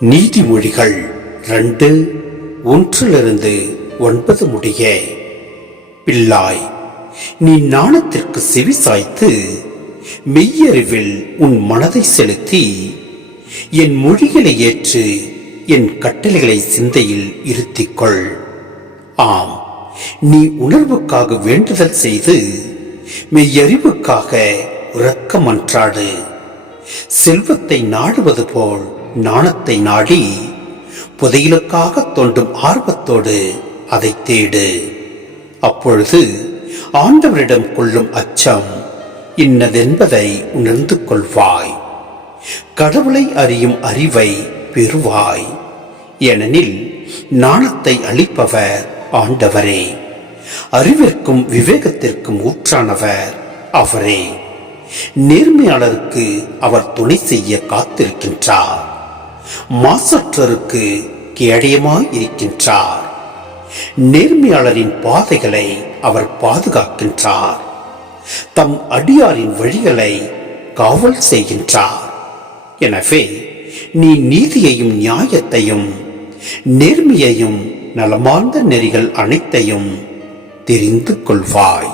நீதிமொழிகள் 2:1-9 முடிய. பிள்ளாய், நீ நாணத்திற்கு செவி சாய்த்து மெய்யறிவில் உன் மனதை செலுத்தி என் மொழிகளை ஏற்று என் கட்டளைகளை சிந்தையில் இருத்திக்கொள். ஆம், நீ உணர்வுக்காக வேண்டுதல் செய்து மெய்யறிவுக்காக இரக்கமன்றாடு. செல்வத்தை நாடுவது போல் நாணத்தை நாடி புதையலுக்காக தோண்டும் ஆர்வத்தோடு அதை தேடு. அப்பொழுது ஆண்டவரிடம் கொள்ளும் அச்சம் இன்னதென்பதை உணர்ந்து கொள்வாய். கடவுளை அறியும் அறிவை பெறுவாய். ஏனெனில் நாணத்தை அளிப்பவர் ஆண்டவரே, அறிவிற்கும் விவேகத்திற்கும் ஊற்றானவர் அவரே. நேர்மையாளருக்கு அவர் துணை செய்ய காத்திருக்கின்றார். மாசற்றருக்கு கேடயமாய் இருக்கின்றார். நேர்மையாளரின் பாதைகளை அவர் பாதுகாக்கின்றார். தம் அடியாரின் வழிகளை காவல் செய்கின்றார். எனவே நீ நீதியையும் நியாயத்தையும் நேர்மையையும் நலமார்ந்த நெறிகள் அனைத்தையும் தெரிந்து கொள்வாய்.